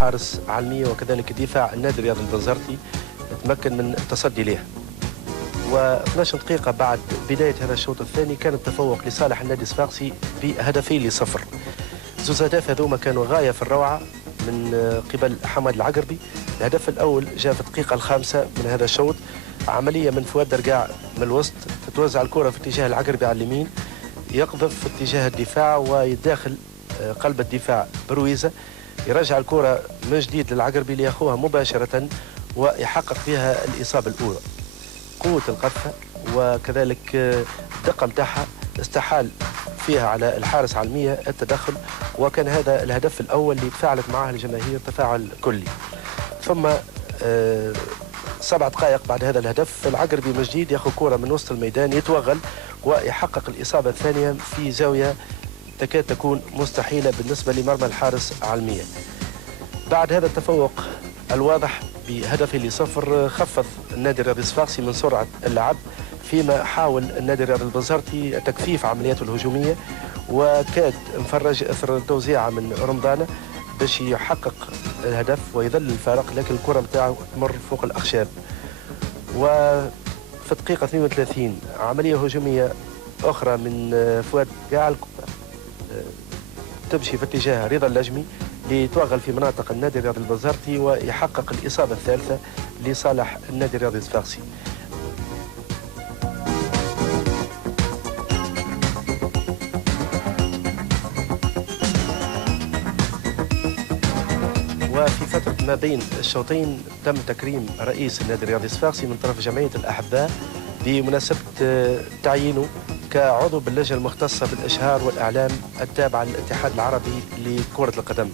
حارس عالمية وكذلك دفاع النادي الرياضي البنزرتي تمكن من التصدي له. و12 دقيقة بعد بداية هذا الشوط الثاني كان التفوق لصالح النادي الصفاقسي ب2-0. زوز أهداف هذوما كانوا غاية في الروعة من قبل حمد العقربي. الهدف الأول جاء في الدقيقة الخامسة من هذا الشوط، عملية من فؤاد درقاع من الوسط، تتوزع الكرة في اتجاه العقربي على اليمين، يقذف في اتجاه الدفاع ويداخل قلب الدفاع برويزة، يرجع الكرة من جديد للعقربي ليأخوها مباشرة ويحقق بها الإصابة الأولى. قوة القذفة وكذلك الدقة متاعها استحال فيها على الحارس عالمية التدخل، وكان هذا الهدف الأول اللي تفاعلت معه الجماهير تفاعل كلي. ثم 7 دقائق بعد هذا الهدف العقربي من جديد ياخذ كرة من وسط الميدان، يتوغل ويحقق الإصابة الثانية في زاوية تكاد تكون مستحيلة بالنسبة لمرمى الحارس عالمية. بعد هذا التفوق الواضح بهدف ل0 خفض النادي الرياضي الصفاقسي من سرعة اللعب، فيما حاول النادي الرياضي البنزرتي تكثيف عملياته الهجومية، وكاد انفرج اثر توزيعه من رمضانة باش يحقق الهدف ويذل الفارق، لكن الكرة نتاعو تمر فوق الأخشاب. وفي الدقيقة 32 عملية هجومية أخرى من فؤاد قاع، تمشي في اتجاه رضا اللجمي ليتوغل في مناطق النادي الرياضي البنزرتي ويحقق الإصابة الثالثة لصالح النادي الرياضي الصفاقسي. وفي فترة ما بين الشوطين تم تكريم رئيس النادي الرياضي الصفاقسي من طرف جمعية الأحباء بمناسبة تعيينه كعضو باللجنة المختصة بالإشهار والإعلام التابعة للاتحاد العربي لكرة القدم.